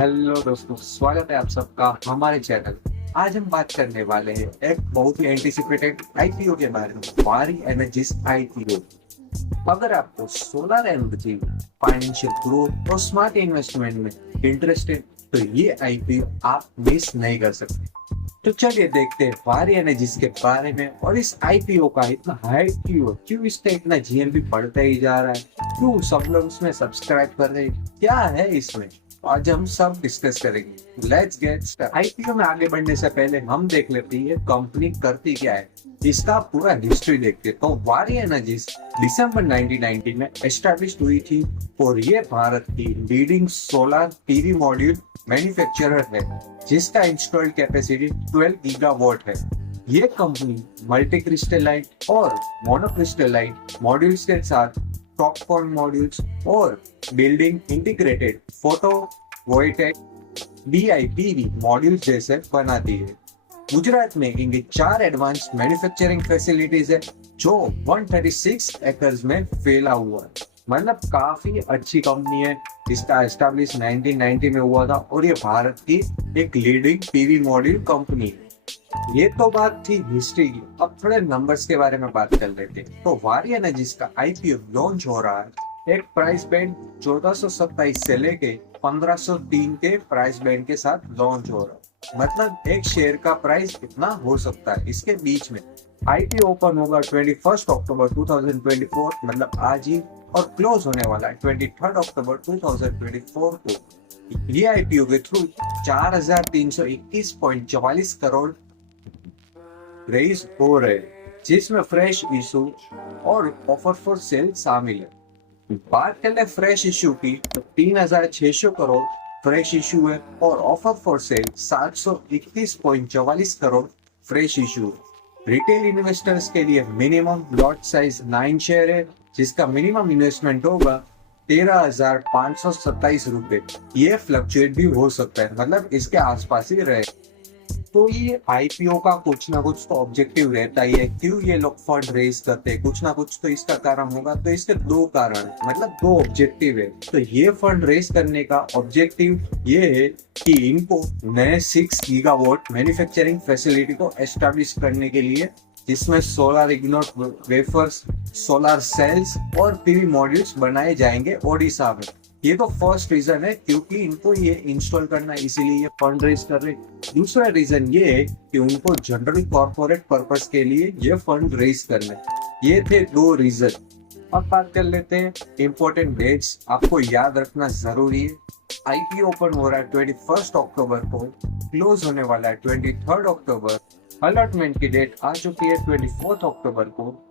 Hello दोस्तों, स्वागत है आप सबका हमारे चैनल। आज हम बात करने वाले हैं एक बहुत ही एंटिसिपेटेड आईपीओ के बारे में, वारी एनर्जीज आईपीओ। अगर आपको सोलर एनर्जी, फाइनेंशियल ग्रोथ और स्मार्ट इन्वेस्टमेंट में इंटरेस्टेड, तो ये आईपीओ आप मिस नहीं कर सकते। तो चलिए देखते हैं वारी एनर्जीज के बारे में और इस आईपीओ का इतना हाइप क्यों इसका इतना जीएमपी बढ़ता ही जा रहा है, क्यों सब लोग इसमें सब्सक्राइब कर रहे हैं, क्या है इसमें। आज हम सब डिस्कस करेंगे। Let's get start. आईपीओ में आगे बढ़ने से पहले हम देख लेते हैं कंपनी करती क्या है, इसका पूरा हिस्ट्री देखते हैं। तो वारी एनर्जीज दिसंबर 1990 में एस्टैब्लिश हुई थी और ये भारत की leading solar PV module manufacturer है, जिसका इंस्टॉल्ड कैपेसिटी 12 गीगावाट है। ये कंपनी मल्टी क्रिस्टलाइन और मोनोक्रिस्टलाइन मॉड्यूल्स के साथ टॉपकॉर्न मॉड्यूल्स और building integrated photovoltaic DIPV module जैसे बनाती है। गुजरात में इनकी 4 एडवांस मैन्युफैक्चरिंग फैसिलिटीज है जो 136 एकर्स में फैला हुआ है। मतलब काफी अच्छी कंपनी है। इसका एस्टैब्लिश 1990 में हुआ था और ये भारत की एक लीडिंग पीवी मॉड्यूल कंपनी है। ये तो बात थी हिस्ट्री की। अब थोड़े नंबर्स के बारे में बात कर लेते हैं। तो वारी एनर्जीज का आईपीओ लॉन्च हो रहा है एक प्राइस बैंड 1427 से लेके 1503 के प्राइस बैंड के साथ लॉन्च हो रहा है। मतलब एक शेयर का प्राइस कितना हो सकता है इसके बीच में। आईपीओ ओपन होगा 21 अक्टूबर 2024, मतलब आज ही, और क्लोज होने वाला है 23 अक्टूबर 2024 को। ये आईपीओ के थ्रू 4321.44 करोड़ रेज हो रहे, जिसमें फ्रेश इशू और ऑफर फॉर सेल शामिल है। बात कर ले फ्रेश इशू की, तो 3600 करोड़ फ्रेश इशू है और offer for sale 731.44 crore fresh issue है। रिटेल इन्वेस्टर्स के लिए मिनिमम लॉट साइज 9 शेयर है, जिसका मिनिमम इन्वेस्टमेंट होगा 13,527 रुपए। ये फ्लक्चुएट भी हो सकता है, मतलब इसके आसपास ही रहे। तो ये आईपीओ का कुछ ना कुछ तो ऑब्जेक्टिव रहता ही है। क्यों ये लोग फंड रेज करते हैं, कुछ ना कुछ तो इसका कारण होगा। तो इसके 2 कारण, मतलब 2 ऑब्जेक्टिव है। तो ये फंड रेज करने का ऑब्जेक्टिव ये है कि इनको नए 6 गीगावाट मैन्युफैक्चरिंग फैसिलिटी को एस्टेब्लिश करने के लिए, जिसमें सोलर इग्नोट वेफर्स, सोलर सेल्स और पीवी मॉड्यूल्स बनाए जाएंगे ओडिशा में। ये तो फर्स्ट रीजन है, क्योंकि इनको ये इंस्टॉल करना है, इसीलिए ये फंड रेज कर रहे। दूसरा रीजन ये है कि उनको जनरल कॉर्पोरेट पर्पस के लिए ये फंड रेज करना है। ये थे 2 रीजन। अब बात कर लेते हैं इम्पोर्टेंट डेट्स, आपको याद रखना जरूरी है। आईपीओ ओपन हो रहा है 21 अक्टूबर को, क्लोज होने वाला है 23 अक्टूबर। अलॉटमेंट की डेट आ चुकी है 24 अक्टूबर को,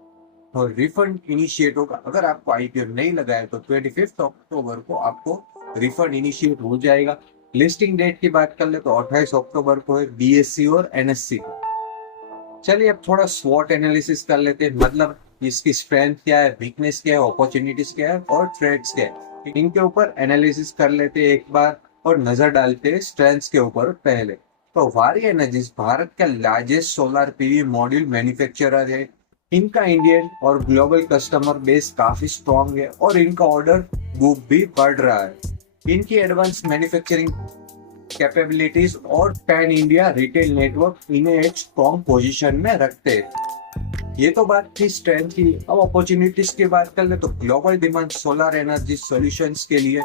और रिफंड इनिशिएट होगा। अगर आपको आईपीओ नहीं लगा है तो 25 अक्टूबर को आपको रिफंड इनिशिएट हो जाएगा। लिस्टिंग डेट की बात कर ले तो 28 अक्टूबर को है बीएससी और एनएससी को। चलिए अब थोड़ा स्वॉट एनालिसिस कर लेते हैं, मतलब इसकी स्ट्रेंथ क्या है, वीकनेस क्या है, अपॉर्चुनिटीज क्या है और थ्रेट्स क्या है, इनके ऊपर एनालिसिस कर लेते हैं एक बार और नजर डालते हैं स्ट्रेंथ्स के ऊपर पहले। तो वारी एनर्जीज भारत का largest solar PV module manufacturer है। इनका इंडियन और ग्लोबल कस्टमर बेस काफी स्ट्रॉन्ग है और इनका ऑर्डर बुक भी बढ़ रहा है। इनकी एडवांस मैन्युफैक्चरिंग कैपेबिलिटीज और पैन इंडिया रिटेल नेटवर्क इन्हें एक स्ट्रॉन्ग पोजीशन में रखते हैं। ये तो बात थी स्ट्रेंथ की। अब अपॉर्चुनिटीज की बात कर ले तो global demand solar energy solutions के लिए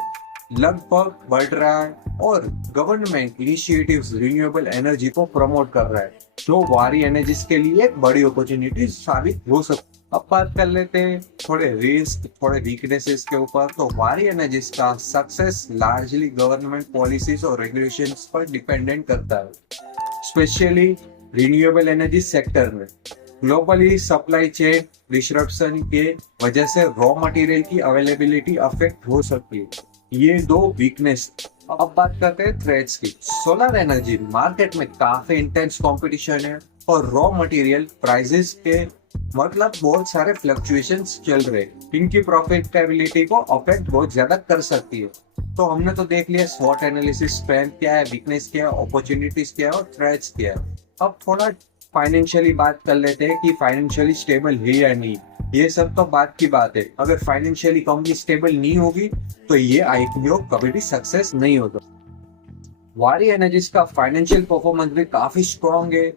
लगभग बढ़ रहा है और गवर्नमेंट इनिशिएटिव्स रिन्यूएबल एनर्जी को प्रमोट कर रहा है, जो वारी एनर्जीज के लिए एक बड़ी अपॉर्चुनिटी साबित हो सकती। अब बात कर लेते हैं थोड़े रिस्क, थोड़े वीकनेसेस के ऊपर। तो वारी एनर्जीज का सक्सेस लार्जली गवर्नमेंट पॉलिसीज और रेगुलेशंस पर डिपेंडेंट करता है, स्पेशली रिन्यूएबल एनर्जी सेक्टर में। ग्लोबली सप्लाई चेन डिसरप्शन के वजह से रॉ मटेरियल की अवेलेबिलिटी अफेक्ट हो सकती है। ये 2 वीकनेस। अब बात करते हैं थ्रेट्स की। सोलर एनर्जी मार्केट में काफी इंटेंस कंपटीशन है और रॉ मटेरियल प्राइसेस के मतलब बहुत सारे फ्लक्चुएशंस चल रहे। इनकी प्रॉफिटेबिलिटी को अफेक्ट बहुत ज्यादा कर सकती है। तो हमने तो देख लिया स्वॉट एनालिसिस, स्ट्रेंथ क्या है, वीकनेस क्या है, अपॉर्चुनिटीज क्या है और थ्रेट्स क्या है। अब थोड़ा फाइनेंशियली बात कर लेते हैं कि फाइनेंशियली स्टेबल है या नहीं। ये सब तो बात की बात है। अगर फाइनेंशियली कंपनी स्टेबल नहीं होगी तो ये आईपीओ कभी भी सक्सेस नहीं होगा। वारी एनर्जीज का फाइनेंशियल परफॉर्मेंस भी काफी स्ट्रॉन्ग है।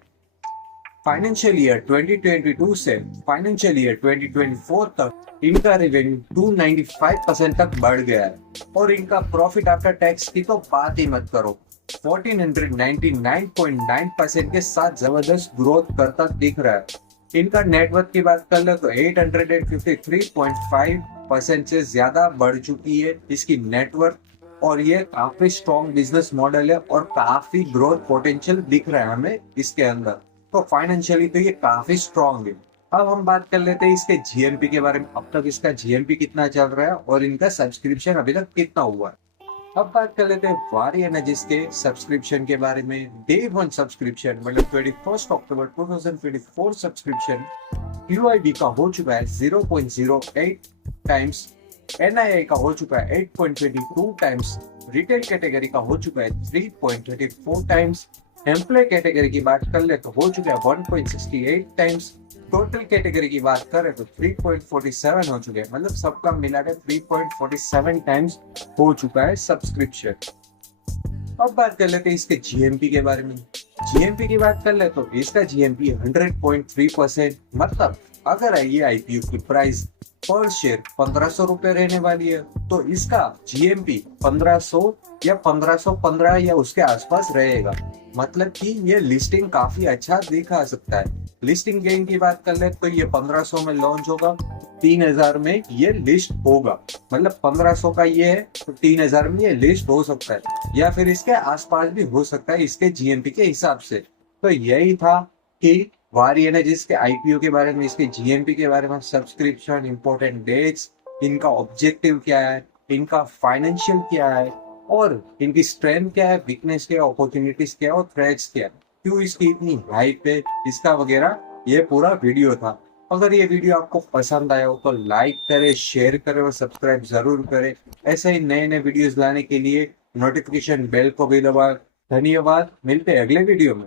फाइनेंशियल ईयर 2022 से फाइनेंशियल ईयर 2024 तक इनका रेवेन्यू 295% तक बढ़ गया है और इनका प्रॉफिट आफ्टर टैक्स की तो बात ही मत करो, 1499.9% के साथ जबरदस्त ग्रोथ करता दिख रहा है। इनका नेटवर्थ की बात कर ले तो 853.5% से ज्यादा बढ़ चुकी है इसकी नेटवर्थ और ये काफी स्ट्रॉन्ग बिजनेस मॉडल है और काफी ग्रोथ पोटेंशियल दिख रहा है हमें इसके अंदर। तो फाइनेंशियली तो ये काफी स्ट्रॉन्ग है। अब हम बात कर लेते हैं इसके जीएमपी के बारे में। अब तक इसका जीएमपी कितना चल रहा है और इनका सब्सक्रिप्शन अभी तक कितना हुआ है। अब बात कर लेते हैं वारी एनर्जीज के सब्सक्रिप्शन के बारे में। डे 1 सब्सक्रिप्शन मतलब 21 अक्टूबर 2024 सब्सक्रिप्शन QIB का हो चुका है 0.08 टाइम्स, NII का हो चुका है 8.22 टाइम्स, रिटेल कैटेगरी का हो चुका है 3.34 टाइम्स, एम्प्लॉय कैटेगरी की बात कर ले तो हो चुका है 1.68 टाइम्स, टोटल कैटेगरी की बात करें तो 3.47 हो चुके हैं, मतलब सबका मिला के 3.47 टाइम्स हो चुका है सब्सक्रिप्शन। अब बात कर लेते हैं इसके जीएमपी के बारे में। जीएमपी की बात कर ले तो इसका जीएमपी 100.3%, मतलब अगर ये आईपीओ की प्राइस पर शेयर 1500 रुपए रहने वाली है तो इसका जीएमपी 1500 या 1515 या उसके आसपास रहेगा, मतलब कि ये लिस्टिंग काफी अच्छा दिखा सकता है। लिस्टिंग गेन की बात कर ले तो ये 1500 में लॉन्च होगा, 3000 में ये लिस्ट होगा, मतलब 1500 का ये है तो 3000 में ये लिस्ट हो सकता है या फिर इसके आसपास भी हो सकता है इसके जीएमपी के हिसाब से। तो यही था कि वारी एनर्जीज के आईपीओ के बारे में, इसके जीएमपी के बारे में, सब्सक्रिप्शन, इंपॉर्टेंट डेट्स, इनका ऑब्जेक्टिव क्या है, इनका फाइनेंशियल क्या है और इनकी स्ट्रेंथ क्या है, वीकनेस क्या है, अपॉर्चुनिटीज क्या है और थ्रेट्स क्या है, क्यों इसकी इतनी हाइप है, इसका वगैरह ये पूरा वीडियो था। अगर ये वीडियो आपको पसंद आया हो तो लाइक करें, शेयर करें और सब्सक्राइब जरूर करें। ऐसे ही नए नए वीडियोस लाने के लिए नोटिफिकेशन बेल को भी दबाएं। धन्यवाद, मिलते हैं अगले वीडियो में।